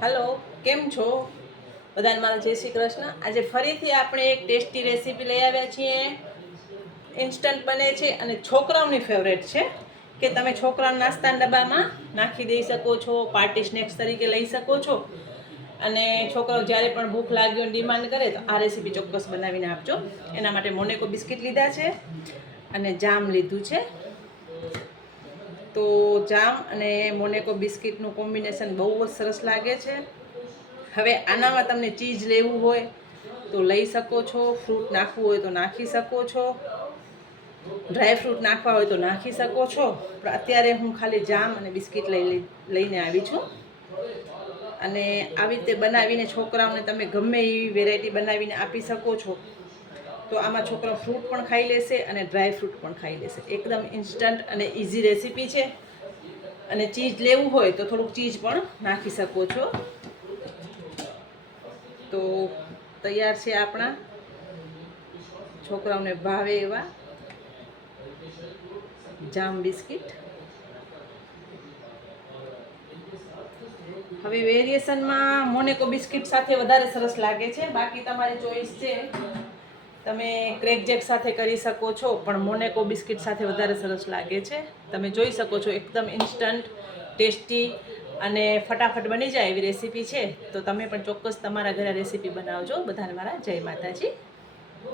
Hello केम छो बधाने मारा जय श्री कृष्ण। आज फरीथी આપણે એક ટેસ્ટી રેસીપી લઈ આવ્યા છીએ। ઇન્સ્ટન્ટ બને છે અને છોકરાઓની ફેવરેટ છે કે તમે છોકરાઓના નાસ્તાના ડબ્બામાં નાખી દઈ શકો છો, પાર્ટી સ્નેક્સ તરીકે લઈ શકો છો અને છોકરાઓ જ્યારે પણ ભૂખ લાગી હોય ડિમાન્ડ કરે તો આ રેસીપી ચોક્કસ બનાવીને આપજો। એના માટે મોનેકો બિસ્કિટ લીધા છે અને જામ લીધું છે। તો જામ અને મોનેકો બિસ્કિટનું કોમ્બિનેશન બહુ જ સરસ લાગે છે। હવે આનામાં તમને ચીઝ લેવું હોય તો લઈ શકો છો, ફ્રૂટ નાખવું હોય તો નાખી શકો છો, ડ્રાય ફ્રૂટ નાખવા હોય તો નાખી શકો છો। પણ અત્યારે હું ખાલી જામ અને બિસ્કિટ લઈને આવી છું અને આવી રીતે બનાવીને છોકરાઓને તમે ગમે એવી વેરાયટી બનાવીને આપી શકો છો। તો આમાં છોકરાઓ ફ્રૂટ પણ ખાઈ લેશે અને ડ્રાય ફ્રૂટ પણ ખાઈ લેશે। એકદમ ઇન્સ્ટન્ટ અને ઇઝી રેસીપી છે અને ચીઝ લેવું હોય તો થોડુંક ચીઝ પણ નાખી શકો છો। તો તૈયાર છે આપણા છોકરાઓને ભાવે એવા જામ બિસ્કિટ। હવે વેરિએશનમાં મોનેકો બિસ્કિટ સાથે વધારે સરસ લાગે છે, બાકી તમારી ચોઈસ છે। તમે ક્રેક જેક સાથે કરી શકો છો પણ મોનેકો બિસ્કિટ સાથે વધારે સરસ લાગે છે। તમે જોઈ શકો છો એકદમ ઇન્સ્ટન્ટ, ટેસ્ટી અને ફટાફટ બની જાય એવી રેસીપી છે। તો તમે પણ ચોક્કસ તમારા ઘરે રેસીપી બનાવજો। બધાને મારા જય માતાજી।